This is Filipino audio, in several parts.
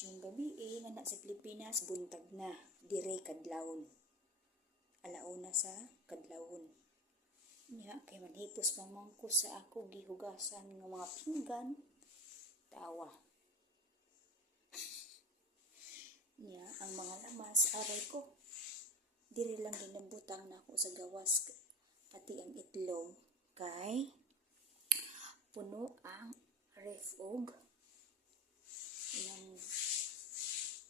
Yung gabi nga na sa Pilipinas, buntag na, dire kadlawon. Alauna sa kadlawon. Nya, kay manhipos mamangko sa ako gihugasan ng mga pinggan, tawa. Nya, ang mga lamas, aray ko, dire lang ginabutang na ako sa gawas, pati ang itlog, kay puno ang ref og ng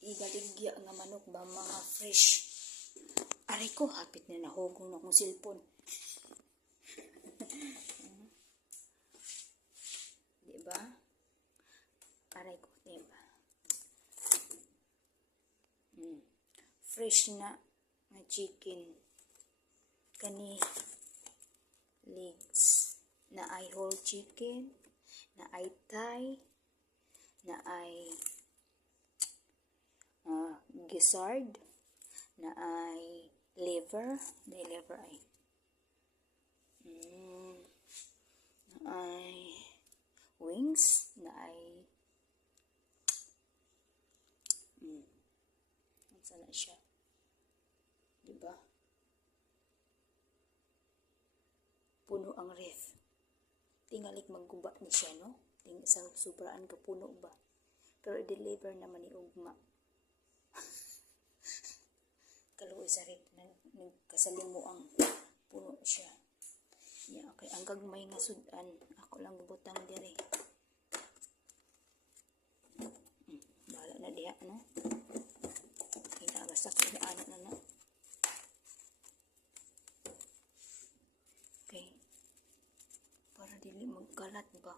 igaligya nga manok ba mga fresh. Aray ko, hapit na nahugong na akong silpon. Diba? Aray ko, diba? Fresh na nga chicken. Kani legs. Na ay whole chicken. Na ay thigh. Na ay gizzard. Na ay liver. Na ay liver ay. Na ay wings. Na ay sana siya. Diba? Puno ang ref. Tingalik magguba ni siya, no? Sa sobraan ka puno ba? Pero i-deliver naman ni ugma. Kaluoy sa ref. Nagkasaling mo ang puno siya. Yeah, okay. Ang gagmay nga sudan. Ako lang butang dire. Bahala na diha, no? Basta kinaanak na na. Okay. Para dili magkalat ba?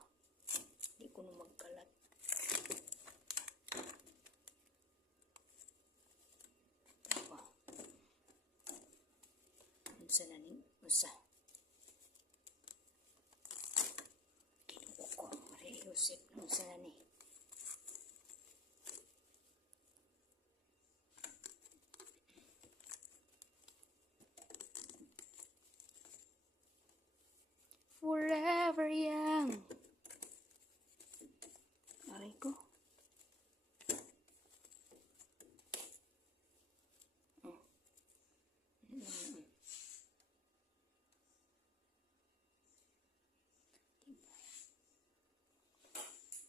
Di ko na magkalat. Tawa. Unsa na ni? Unsa? Kinuha ko ang Maria Joseph. Unsa na ni? Forever young. Aray ko.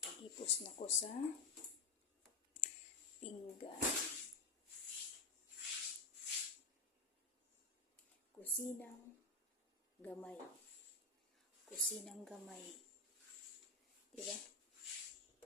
Pagipos na ko sa pinggan. Kusinang gamay. Kusinang gamay. Diba?